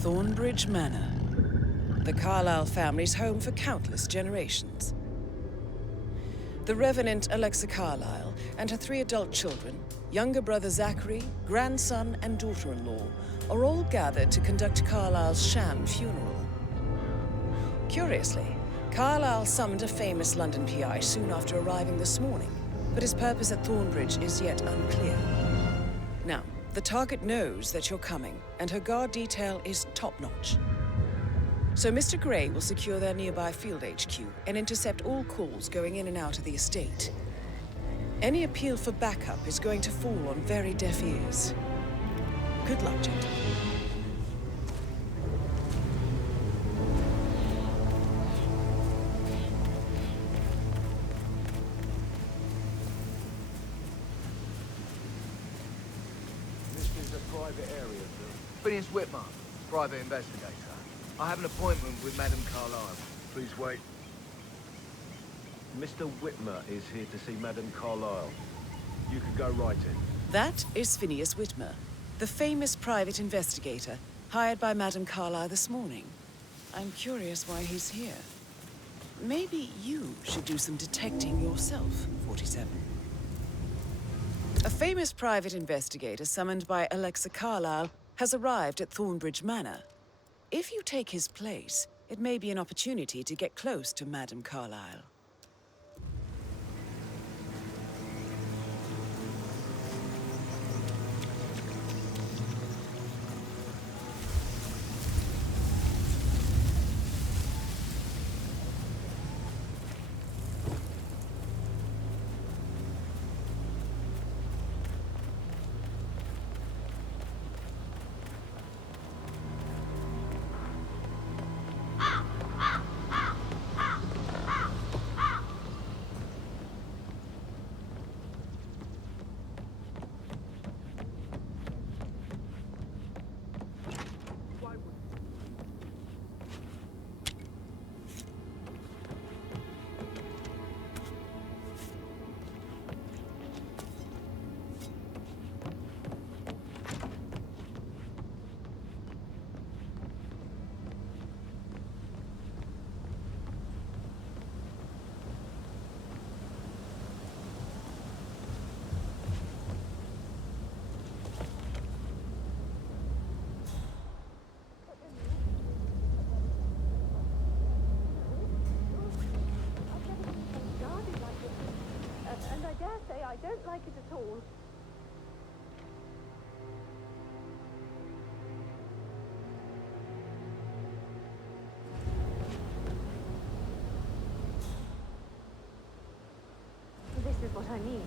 Thornbridge Manor, the Carlyle family's home for countless generations. The Revenant Alexa Carlyle and her 3 adult children, younger brother Zachary, grandson and daughter-in-law, are all gathered to conduct Carlyle's sham funeral. Curiously, Carlyle summoned a famous London PI soon after arriving this morning, but his purpose at Thornbridge is yet unclear. Now, the target knows that you're coming, and her guard detail is top-notch. So Mr. Gray will secure their nearby field HQ and intercept all calls going in and out of the estate. Any appeal for backup is going to fall on very deaf ears. Good luck, gentlemen. Private area, Phineas Whitman, private investigator. I have an appointment with Madame Carlyle. Please wait. Mr. Whitmer is here to see Madame Carlyle. You can go right in. That is Phineas Whitmer, the famous private investigator hired by Madame Carlyle this morning. I'm curious why he's here. Maybe you should do some detecting yourself, 47. A famous private investigator summoned by Alexa Carlyle has arrived at Thornbridge Manor. If you take his place, it may be an opportunity to get close to Madame Carlyle. I don't like it at all. This is what I mean.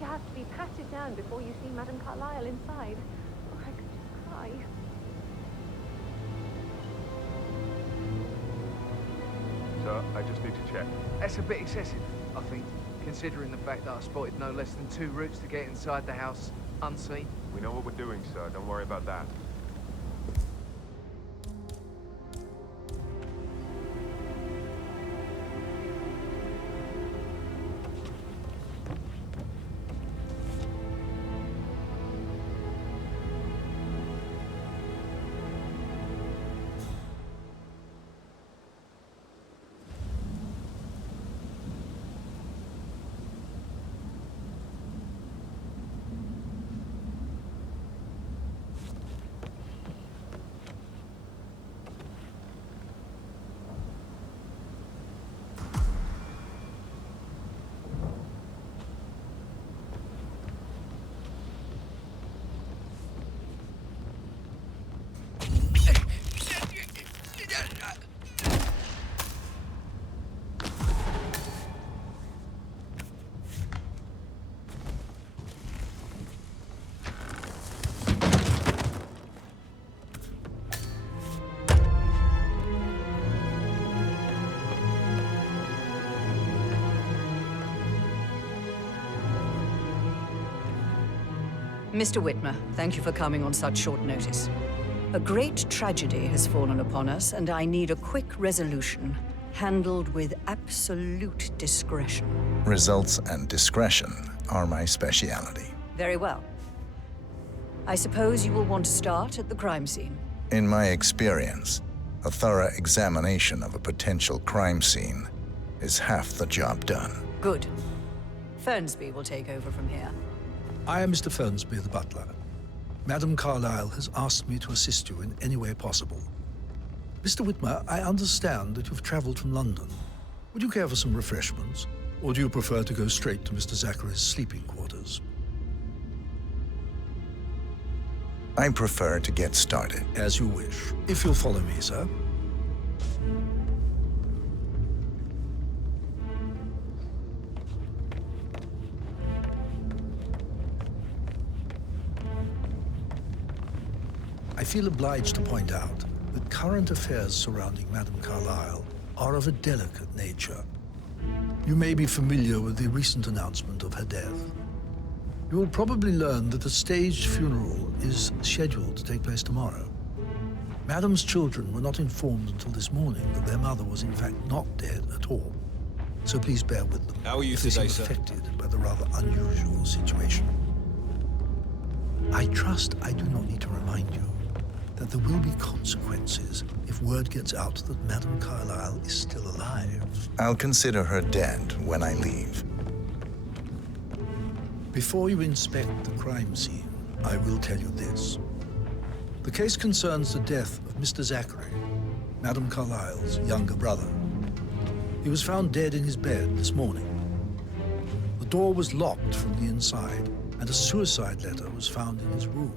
You have to be patted down before you see Madame Carlyle inside. Or I could just cry. Sir, I just need to check. That's a bit excessive, I think, considering the fact that I spotted no less than 2 routes to get inside the house unseen. We know what we're doing, sir. Don't worry about that. Mr. Whitmer, thank you for coming on such short notice. A great tragedy has fallen upon us, and I need a quick resolution, handled with absolute discretion. Results and discretion are my speciality. Very well. I suppose you will want to start at the crime scene. In my experience, a thorough examination of a potential crime scene is half the job done. Good. Fernsby will take over from here. I am Mr. Fernsby, the butler. Madam Carlyle has asked me to assist you in any way possible. Mr. Whitmer, I understand that you've traveled from London. Would you care for some refreshments? Or do you prefer to go straight to Mr. Zachary's sleeping quarters? I prefer to get started. As you wish. If you'll follow me, sir. I feel obliged to point out that current affairs surrounding Madame Carlyle are of a delicate nature. You may be familiar with the recent announcement of her death. You will probably learn that a staged funeral is scheduled to take place tomorrow. Madame's children were not informed until this morning that their mother was in fact not dead at all. So please bear with them. How are you if they today, seem sir? affected by the rather unusual situation. I trust I do not need to remind you that there will be consequences if word gets out that Madame Carlyle is still alive. I'll consider her dead when I leave. Before you inspect the crime scene, I will tell you this. The case concerns the death of Mr. Zachary, Madame Carlyle's younger brother. He was found dead in his bed this morning. The door was locked from the inside, and a suicide letter was found in his room.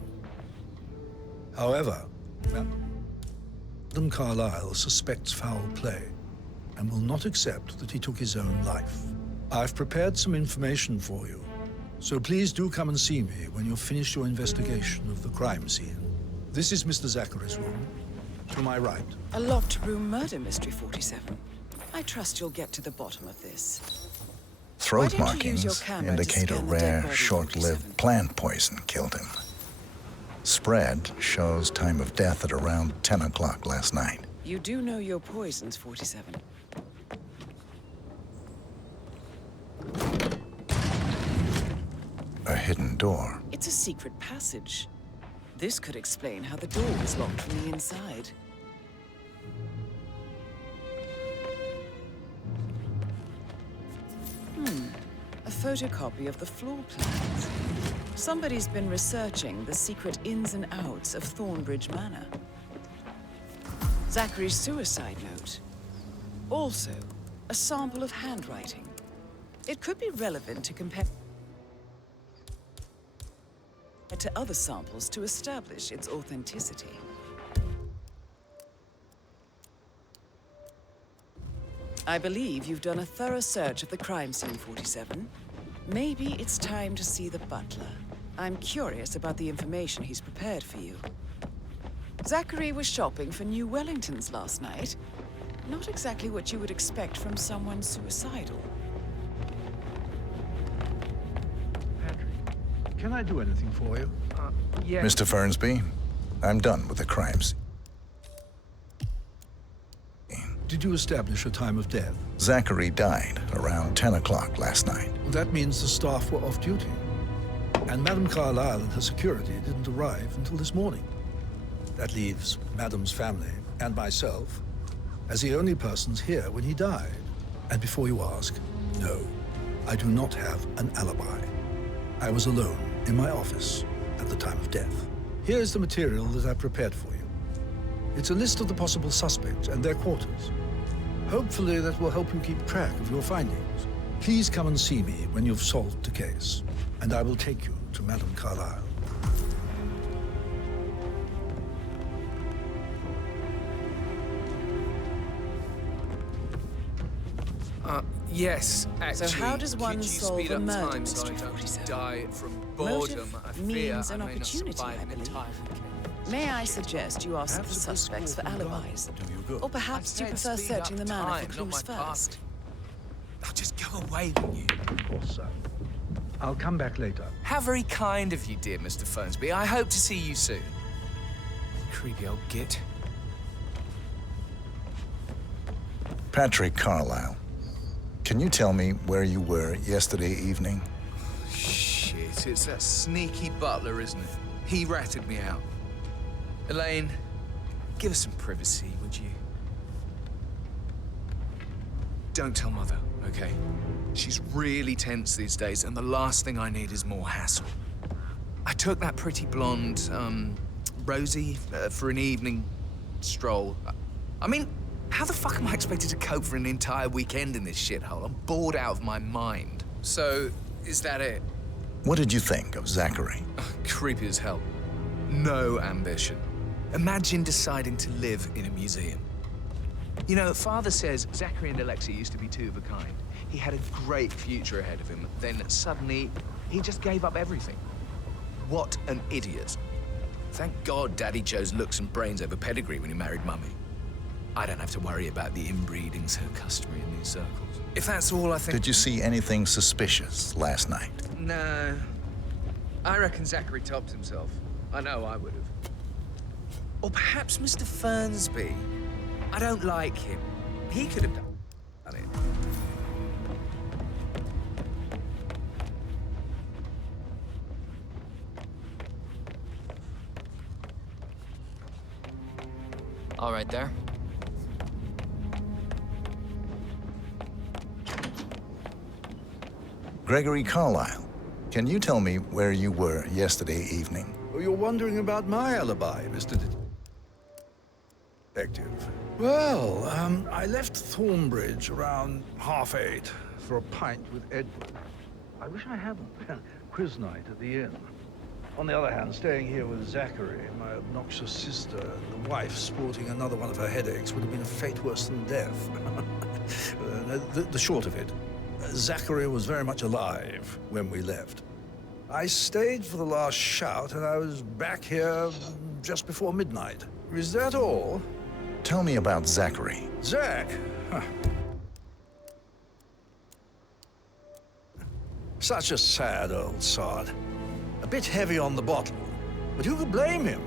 However, Madame Carlyle suspects foul play and will not accept that he took his own life. I've prepared some information for you, so please do come and see me when you've finished your investigation of the crime scene. This is Mr. Zachary's room, to my right. A locked room murder mystery, 47. I trust you'll get to the bottom of this. Throat Why don't you use your markings camera to indicate a scan the dead rare, body, short-lived 47? plant poison killed him. Spread shows time of death at around 10 o'clock last night. You do know your poisons, 47. A hidden door. It's a secret passage. This could explain how the door was locked from the inside. A photocopy of the floor plans. Somebody's been researching the secret ins and outs of Thornbridge Manor. Zachary's suicide note. Also, a sample of handwriting. It could be relevant to compare to other samples to establish its authenticity. I believe you've done a thorough search of the crime scene, 47. Maybe it's time to see the butler. I'm curious about the information he's prepared for you. Zachary was shopping for new Wellingtons last night. Not exactly what you would expect from someone suicidal. Patrick, can I do anything for you? Yeah. Mr. Fernsby, I'm done with the crimes. Did you establish a time of death? Zachary died around 10 o'clock last night. Well, that means the staff were off duty. And Madame Carlyle and her security didn't arrive until this morning. That leaves Madame's family and myself as the only persons here when he died. And before you ask, no, I do not have an alibi. I was alone in my office at the time of death. Here is the material that I prepared for you. It's a list of the possible suspects and their quarters. Hopefully that will help you keep track of your findings. Please come and see me when you've solved the case, and I will take you to Madame Carlyle. Yes, actually. So how does one could you solve speed a up murder time so I mystery, don't 47? die from boredom? Motive, I fear means, I and may not opportunity, survive I an believe. entire May I suggest you ask the suspects for alibis? Or perhaps you prefer searching the manor for clues first? I'll just go away, will you? Of course, sir. I'll come back later. How very kind of you, dear Mr. Fernsby. I hope to see you soon. Creepy old git. Patrick Carlyle, can you tell me where you were yesterday evening? Shit, it's that sneaky butler, isn't it? He ratted me out. Elaine, Give us some privacy, would you? Don't tell Mother, okay? She's really tense these days, and the last thing I need is more hassle. I took that pretty blonde, Rosie, for an evening stroll. I mean, how the fuck am I expected to cope for an entire weekend in this shithole? I'm bored out of my mind. So, is that it? What did you think of Zachary? Creepy as hell. No ambition. Imagine deciding to live in a museum. You know, Father says Zachary and Alexa used to be two of a kind. He had a great future ahead of him. Then suddenly, he just gave up everything. What an idiot. Thank God Daddy chose looks and brains over pedigree when he married Mummy. I don't have to worry about the inbreeding so customary in these circles. If that's all, I think... Did you see anything suspicious last night? No. I reckon Zachary topped himself. I know I would have. Or perhaps Mr. Fernsby. I don't like him. He could have done it. All right there. Gregory Carlyle, can you tell me where you were yesterday evening? Oh, you're wondering about my alibi, Mr. Detective. Well, I left Thornbridge around 8:30 for a pint with Edward. I wish I hadn't. Quiz night at the inn. On the other hand, staying here with Zachary, my obnoxious sister, and the wife sporting another one of her headaches would have been a fate worse than death. The short of it, Zachary was very much alive when we left. I stayed for the last shout, and I was back here just before midnight. Is that all? Tell me about Zachary. Zach? Huh. Such a sad old sod. A bit heavy on the bottle, but who could blame him?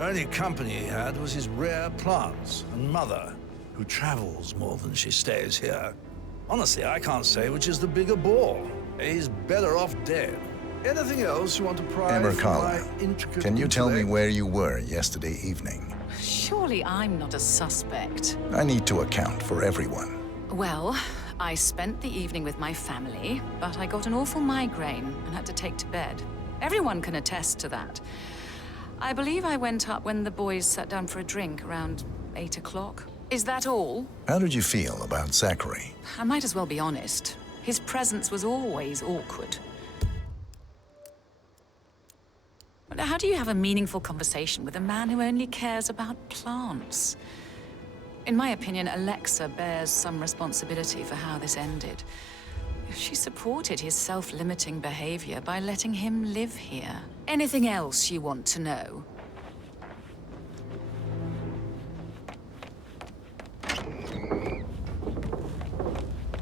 Only company he had was his rare plants and Mother, who travels more than she stays here. Honestly, I can't say which is the bigger bore. He's better off dead. Anything else you want to pry Amber from Carlyle, my intricate can you tell me intellect? where you were yesterday evening? Surely I'm not a suspect. I need to account for everyone. Well, I spent the evening with my family, but I got an awful migraine and had to take to bed. Everyone can attest to that. I believe I went up when the boys sat down for a drink around 8 o'clock. Is that all? How did you feel about Zachary? I might as well be honest. His presence was always awkward. But how do you have a meaningful conversation with a man who only cares about plants? In my opinion, Alexa bears some responsibility for how this ended. She supported his self-limiting behavior by letting him live here. Anything else you want to know?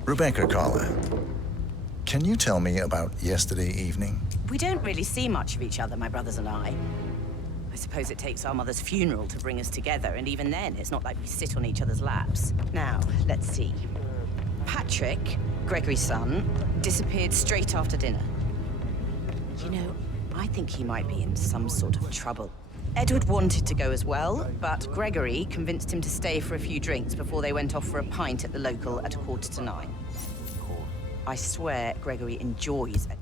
Rebecca Carlyle, can you tell me about yesterday evening? We don't really see much of each other, my brothers and I. I suppose it takes our mother's funeral to bring us together, and even then, it's not like we sit on each other's laps. Now, let's see. Patrick, Gregory's son, disappeared straight after dinner. You know, I think he might be in some sort of trouble. Edward wanted to go as well, but Gregory convinced him to stay for a few drinks before they went off for a pint at the local at 9:15. I swear Gregory enjoys it.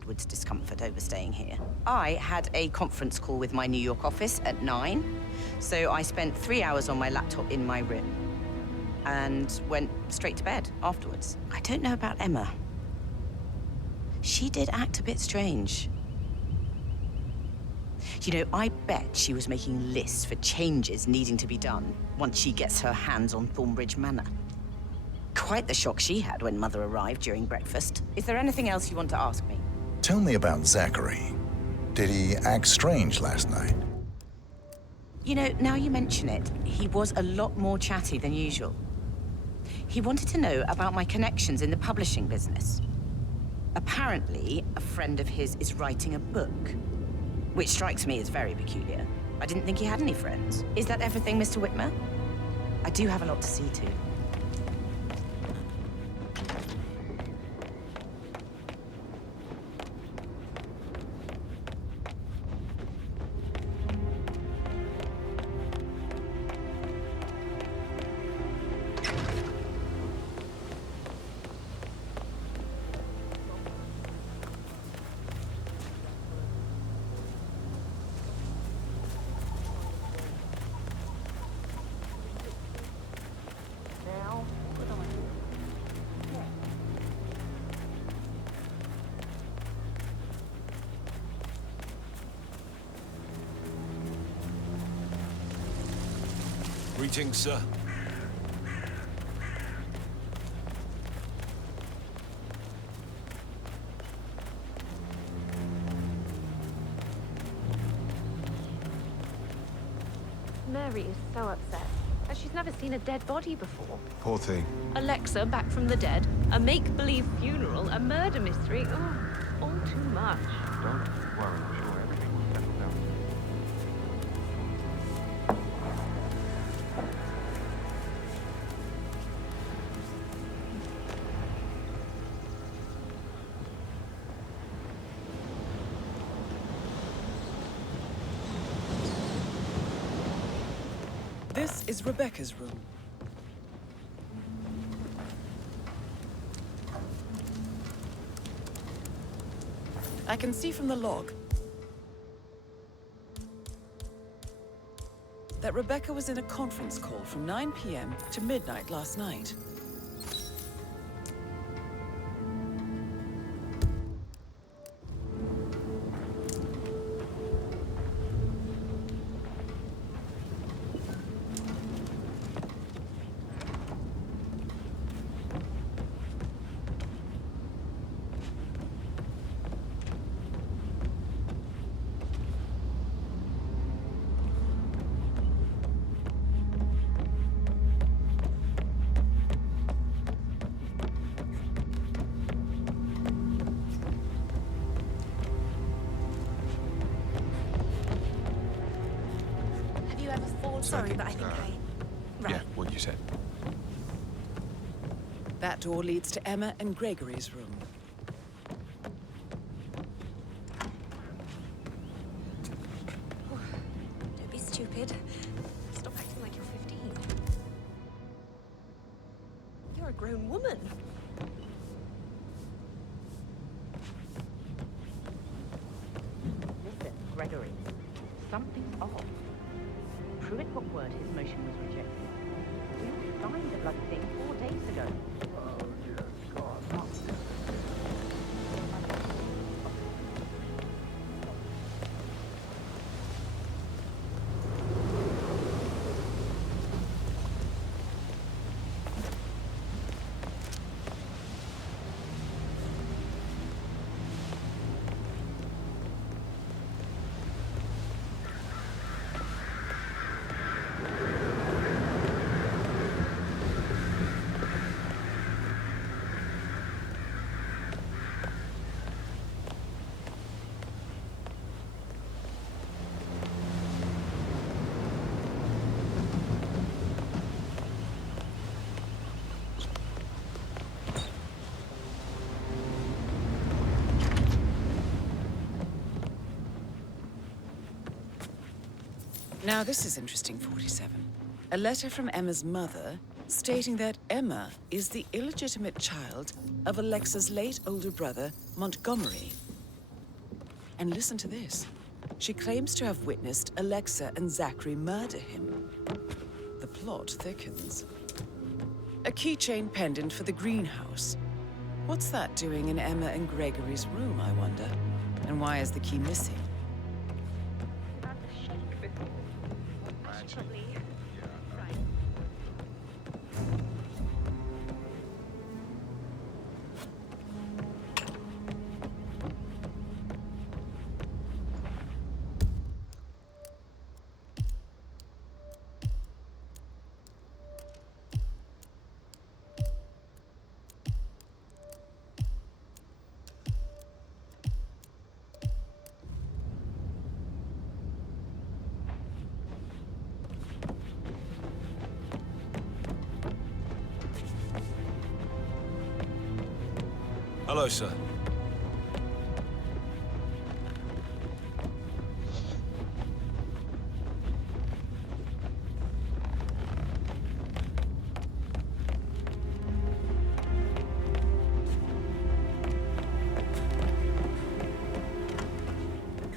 Edward's discomfort over staying here. I had a conference call with my New York office at 9, so I spent 3 hours on my laptop in my room and went straight to bed afterwards. I don't know about Emma. She did act a bit strange. You know, I bet she was making lists for changes needing to be done once she gets her hands on Thornbridge Manor. Quite the shock she had when Mother arrived during breakfast. Is there anything else you want to ask me? Tell me about Zachary. Did he act strange last night? You know, now you mention it, he was a lot more chatty than usual. He wanted to know about my connections in the publishing business. Apparently, a friend of his is writing a book, which strikes me as very peculiar. I didn't think he had any friends. Is that everything, Mr. Whitmer? I do have a lot to see to. Greetings, sir. Mary is so upset. And she's never seen a dead body before. Poor thing. Alexa back from the dead, a make-believe funeral, a murder mystery. Oh, all too much. Don't worry, I'm sure everything will settle down. This is Rebecca's room. I can see from the log that Rebecca was in a conference call from 9 p.m. to midnight last night. Sorry, but I think Right. Yeah, what you said. That door leads to Emma and Gregory's room. Don't be stupid. Stop acting like you're 15. You're a grown woman. Listen, Gregory. Something's off. Pruitt got word his motion was rejected. We all signed the bloody thing 4 days ago. Oh, dear God. Now this is interesting, 47. A letter from Emma's mother stating that Emma is the illegitimate child of Alexa's late older brother, Montgomery. And listen to this. She claims to have witnessed Alexa and Zachary murder him. The plot thickens. A keychain pendant for the greenhouse. What's that doing in Emma and Gregory's room, I wonder? And why is the key missing? Hello, sir.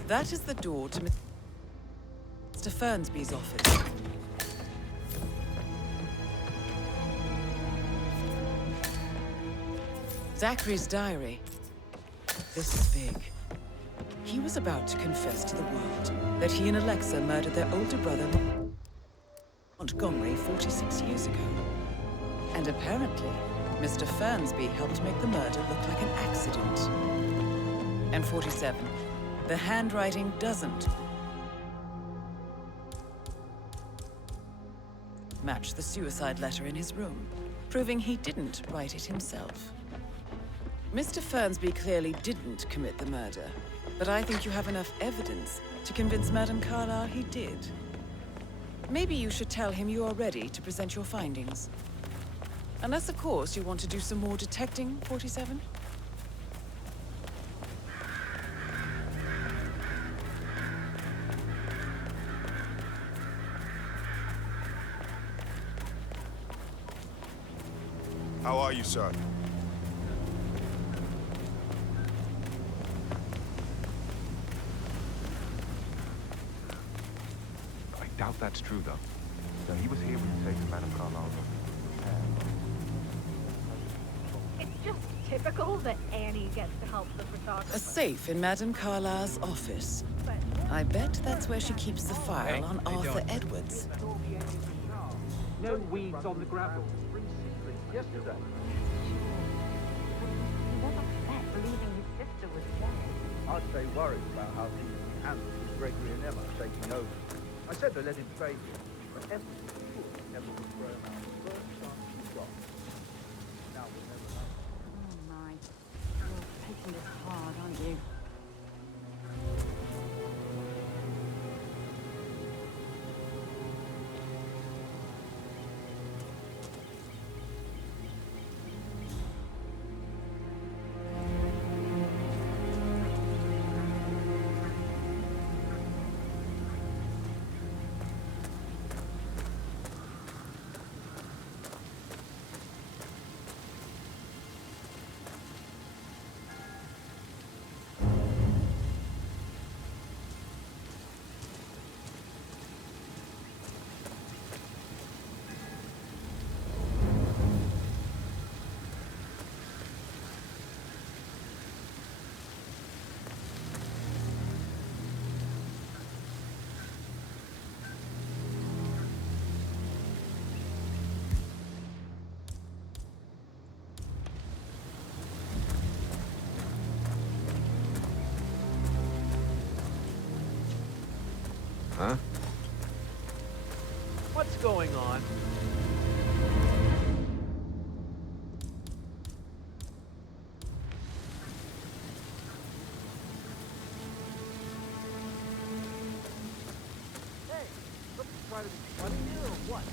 That is the door to Mr. Fernsby's office. Zachary's diary. This is big. He was about to confess to the world that he and Alexa murdered their older brother, Montgomery 46 years ago. And apparently, Mr. Fernsby helped make the murder look like an accident. And 47, the handwriting doesn't match the suicide letter in his room, proving he didn't write it himself. Mr. Fernsby clearly didn't commit the murder, but I think you have enough evidence to convince Madame Carlyle he did. Maybe you should tell him you are ready to present your findings. Unless, of course, you want to do some more detecting, 47? How are you, sir? I doubt that's true, though. So he was here when you saved Madame Carlyle. It's just typical that Annie gets to help the photographer. A safe in Madame Carlyle's office. I bet that's where she keeps the file on Arthur Edwards. No weeds on the gravel. Yesterday. He was upset believing his sister was dead. I'd say worried about how things would be handled with Gregory and Emma taking over. I said to let him face it, but Emma was sure Emma would throw him out the first chance she got. Now we'll never know. Oh my. You're taking this hard, aren't you? Huh? What's going on? Hey, look, try to be funny here or what?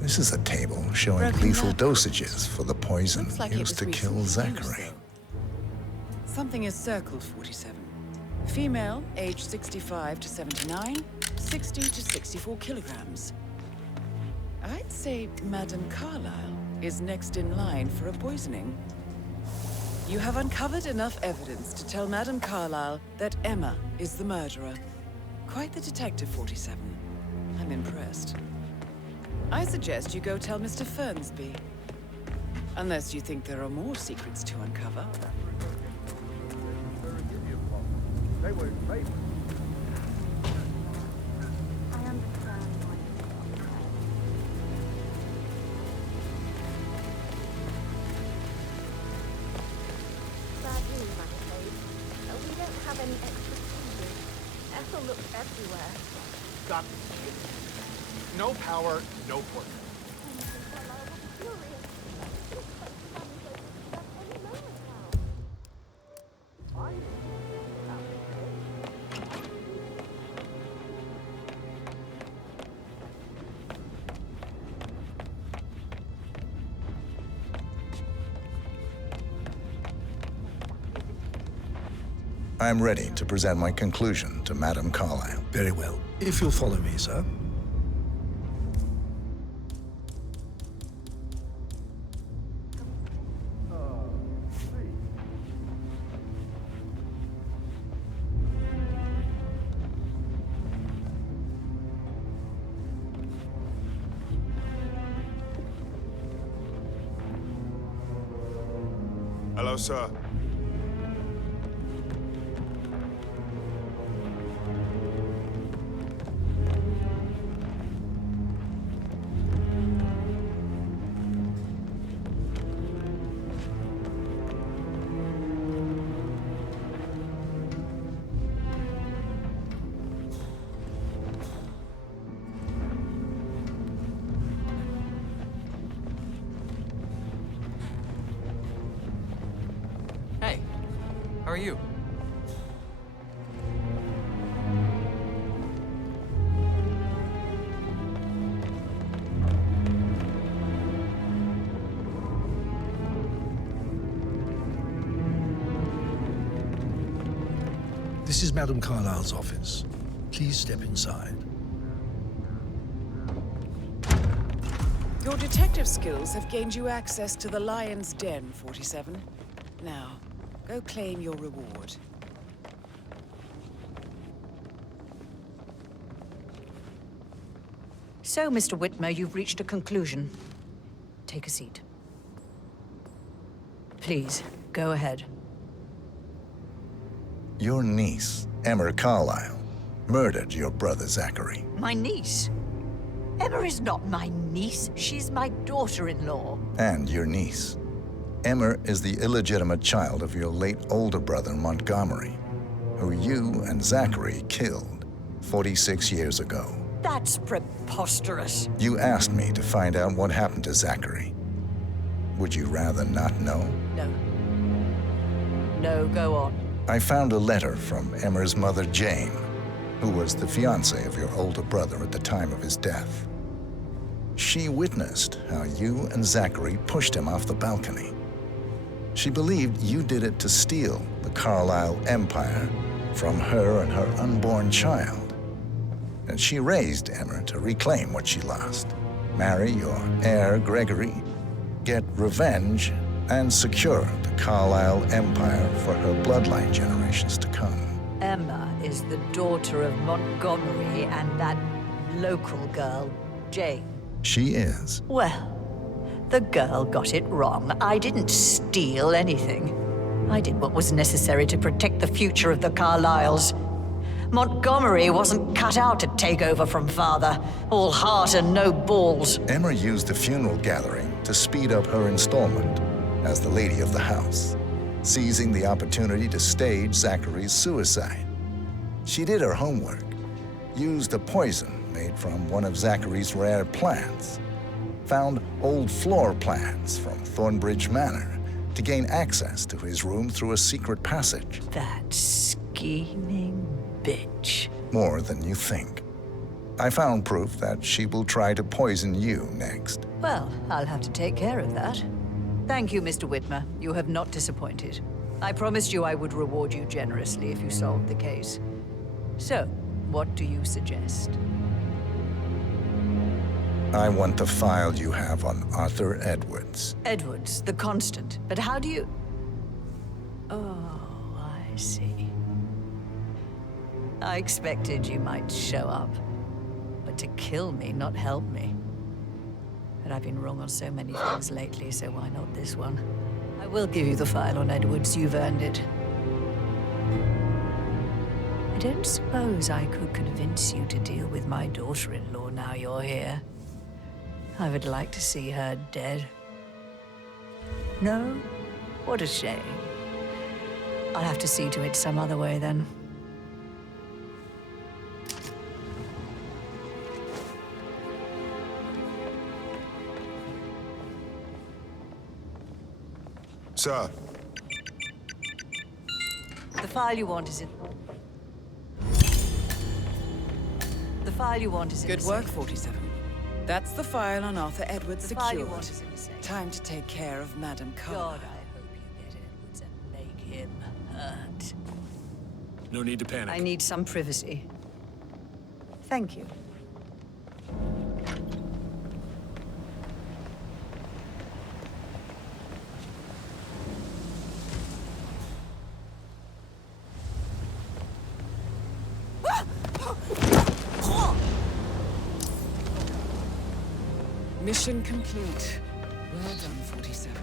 This is a table showing lethal dosages for the poison Looks like it used was to kill recently used, Zachary. though. Something is circled, 47. Female, age 65 to 79, 60 to 64 kilograms. I'd say Madame Carlyle is next in line for a poisoning. You have uncovered enough evidence to tell Madame Carlyle that Emma is the murderer. Quite the detective, 47. I'm impressed. I suggest you go tell Mr. Fernsby. Unless you think there are more secrets to uncover. They were in favor. I understand why you're so upset. Bad news, I'm afraid. We don't have any extra fingers. Ethel looked everywhere. Stop this shit. No power, no portrait. I'm ready to present my conclusion to Madame Carlyle. Very well. If you'll follow me, sir. Hello, sir. Hey, how are you? This is Madame Carlyle's office. Please step inside. Your detective skills have gained you access to the Lion's Den, 47. Now, go claim your reward. So, Mr. Whitmer, you've reached a conclusion. Take a seat. Please, go ahead. Your niece, Emma Carlyle, murdered your brother Zachary. My niece? Emma is not my niece. She's my daughter-in-law. And your niece. Emma is the illegitimate child of your late older brother Montgomery, who you and Zachary killed 46 years ago. That's preposterous. You asked me to find out what happened to Zachary. Would you rather not know? No. No, go on. I found a letter from Emma's mother, Jane, who was the fiancée of your older brother at the time of his death. She witnessed how you and Zachary pushed him off the balcony. She believed you did it to steal the Carlyle empire from her and her unborn child. And she raised Emma to reclaim what she lost, marry your heir, Gregory, get revenge, and secure the Carlyle empire for her bloodline generations to come. Emma is the daughter of Montgomery and that local girl, Jane. She is. Well, the girl got it wrong. I didn't steal anything. I did what was necessary to protect the future of the Carlyles. Montgomery wasn't cut out to take over from father. All heart and no balls. Emma used the funeral gathering to speed up her installment as the lady of the house, seizing the opportunity to stage Zachary's suicide. She did her homework, used a poison made from one of Zachary's rare plants, found old floor plans from Thornbridge Manor to gain access to his room through a secret passage. That scheming bitch. More than you think. I found proof that she will try to poison you next. Well, I'll have to take care of that. Thank you, Mr. Whitmer. You have not disappointed. I promised you I would reward you generously if you solved the case. So, what do you suggest? I want the file you have on Arthur Edwards. Edwards, the constant. But how do you... Oh, I see. I expected you might show up. But to kill me, not help me. But I've been wrong on so many things lately, so why not this one? I will give you the file on Edwards. You've earned it. I don't suppose I could convince you to deal with my daughter-in-law now you're here. I would like to see her dead. No? What a shame. I'll have to see to it some other way, then. Sir. The file you want is in... The file you want is in... Good work, 47. That's the file on Arthur Edwards secured. Time to take care of Madame Carlyle. God, I hope you get Edwards and make him hurt. No need to panic. I need some privacy. Thank you. Mission complete. Well done, 47.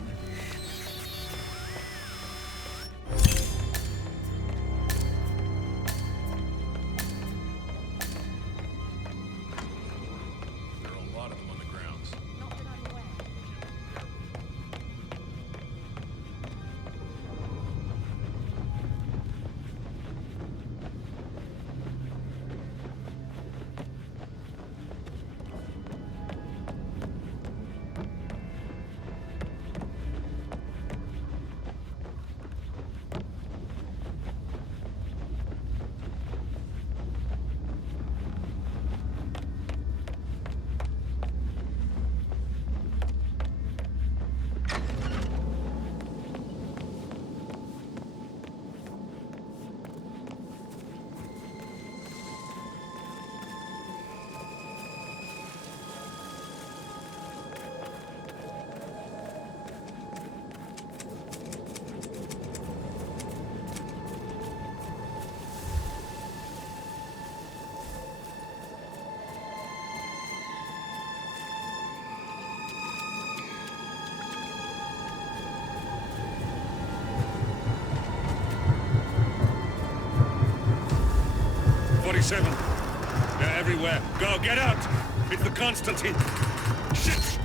There are a lot of them on the grounds. Not that I'm aware. They're everywhere. Go, get out! It's the Constantine! Shit!